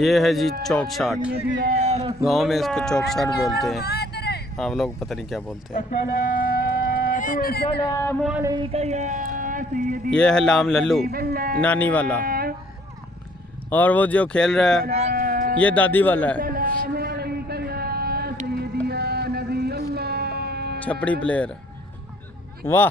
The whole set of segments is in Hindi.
ये है जी चौक शाट, गांव में इसको चौक शाट बोलते हैं, आप लोग पता नहीं क्या बोलते हैं। ये है लाम लल्लू नानी वाला, और वो जो खेल रहा है ये दादी वाला है, छपड़ी प्लेयर। वाह,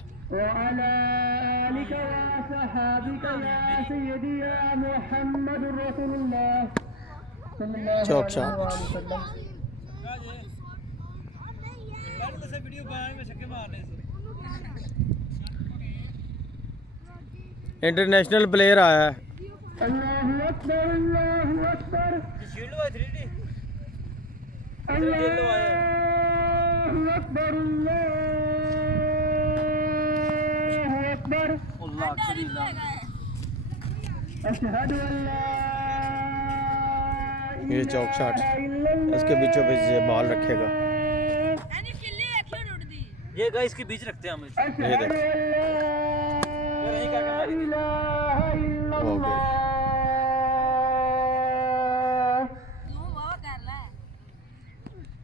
चौक शाट। इंटरनेशनल प्लेयर आया है। ये चौक शाट, इसके बीचों बीच ये बॉल रखेगा। ये गाइस के बीच रखते हैं हम इसे। ये देख, हो गई।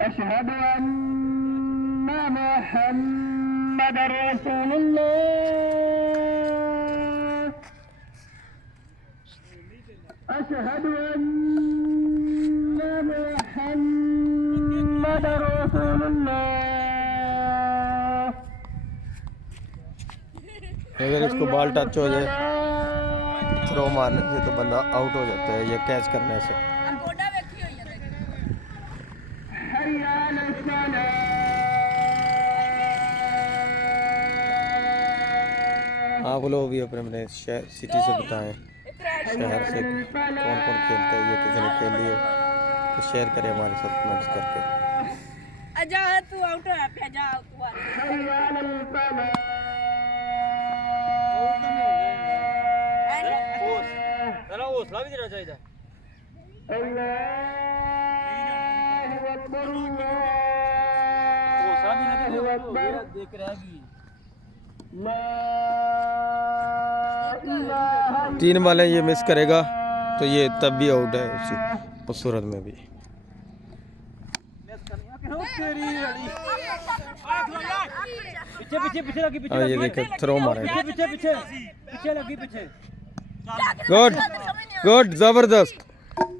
अशहदु अन्ना मुहम्मदर रसूलुल्लाह, अशहदु अन्ना मुहम्मदर रसूलुल्लाह। अगर इसको बॉल टच हो जाए, थ्रो मारने से तो बंदा आउट हो जाता है, ये कैच करने से। आप लोग भी अपने अपने सिटी से बताएं, शहर से कौन कौन खेलता है, ये किसी ने खेल लिया तो शेयर करें हमारे साथ कमेंट्स करके। आजा तू आउट है, पे जा तू आ। जरा हौसला भी देना चाहिए। हौसला भी नहीं देख रहेगी। 3 बॉलें ये मिस करेगा तो ये तब भी आउट है उस सूरत में भी। पीछे पीछे पीछे लगी, पीछे ये देखे थ्रो मारे, पीछे पीछे पीछे लगी, पीछे। गुड गुड, जबरदस्त।